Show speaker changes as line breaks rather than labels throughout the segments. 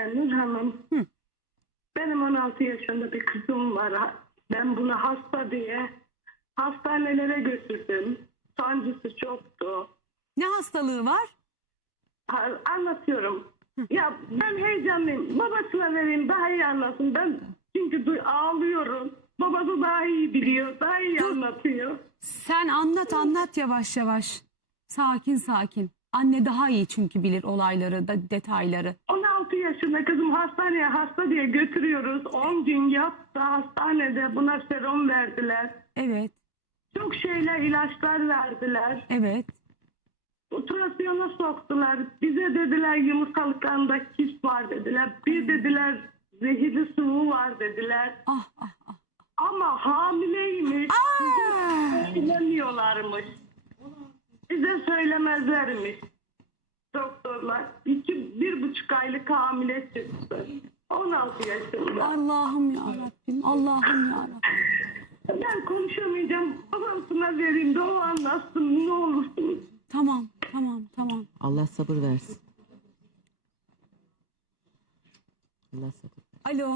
Nur Hanım.
Hı.
Benim 16 yaşında bir kızım var. Ben bunu hasta diye hastanelere götürdüm. Sancısı çoktu.
Ne hastalığı var?
Anlatıyorum. Ya ben heyecanlıyım. Babasına vereyim daha iyi anlasın. Ben çünkü ağlıyorum. Babası daha iyi biliyor. Daha iyi anlatıyor.
Sen anlat yavaş yavaş. Sakin sakin. Anne daha iyi çünkü bilir olayları da detayları.
16 yaşında kızım hastaneye hasta diye götürüyoruz. 10 gün yattı hastanede. Buna serum verdiler.
Evet.
Çok şeyler ilaçlar verdiler.
Evet.
Ultrasyona soktular. Bize dediler yumurtalıklarında kist var dediler. Bir dediler zehirli sıvı var dediler.
Ah ah ah.
Ama hamileymiş. Bize söylemiyorlarmış. Bize söylemezlermiş. Doktorlar 1,5 aylık hamile çıktı. 16 yaşında.
Allah'ım ya Rabbim. Allah'ım ya Rabbim.
Ben konuşamayacağım. Babasına vereyim de o anlatsın ne olursunuz.
Tamam.
Allah sabır versin. Allah sabır versin.
Alo.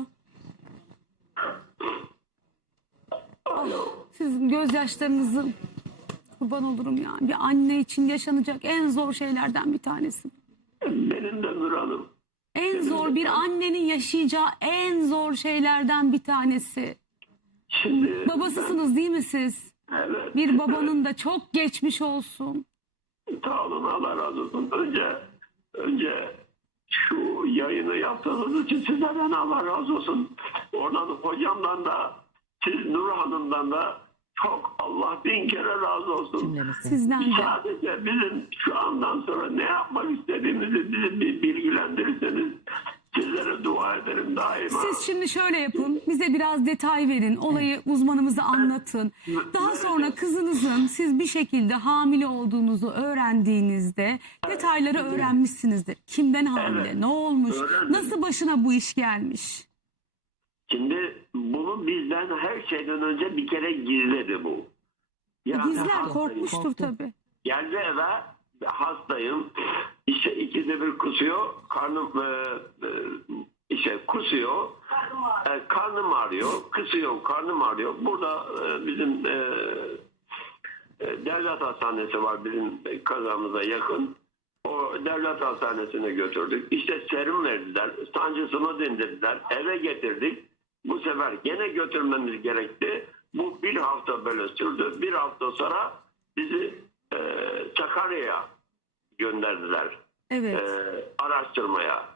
Ah, sizin gözyaşlarınızı kurban olurum ya. Bir anne için yaşanacak en zor şeylerden bir tanesi.
Benim de Nur Hanım.
En zor bir annenin yaşayacağı en zor şeylerden bir tanesi.
Şimdi
Babasısınız değil mi siz?
evet.
Bir babanın da çok geçmiş olsun.
Sağ olun, Allah razı olsun. Önce şu yayını yaptığınız için sizlerden Allah razı olsun. Oradan hocamdan da siz Nur Hanım'dan da çok Allah bin kere razı olsun.
Cümlemizden.
Sizden de.
Sadece bizim şu andan sonra ne yapmak istediğimizi bizi bir bilgilendirirseniz sizlere dua ederim daima.
Siz şimdi şöyle yapın. Bize biraz detay verin. Olayı uzmanımıza anlatın. Daha sonra kızınızın siz bir şekilde hamile olduğunuzu öğrendiğinizde detayları öğrenmişsinizdir. Kimden hamile?
Evet.
Ne olmuş?
Öğrendim.
Nasıl başına bu iş gelmiş?
Şimdi bunu bizden her şeyden önce bir kere gizledi bu. Yani
Gizler
hastayım.
korkmuştur
Korktu.
tabii.
Geldi eve, hastayım. İşte ikide bir kusuyor. Karnım kusuyor. Karnım ağrıyor. Kısıyor, karnım ağrıyor. Burada bizim devlet hastanesi var bizim kazamıza yakın. O devlet hastanesine götürdük. İşte serum verdiler. Sancısını dindirdiler. Eve getirdik. Bu sefer gene götürmemiz gerekti. Bu bir hafta böyle sürdü. Bir hafta sonra bizi Sakarya'ya gönderdiler.
Evet.
Araştırmaya.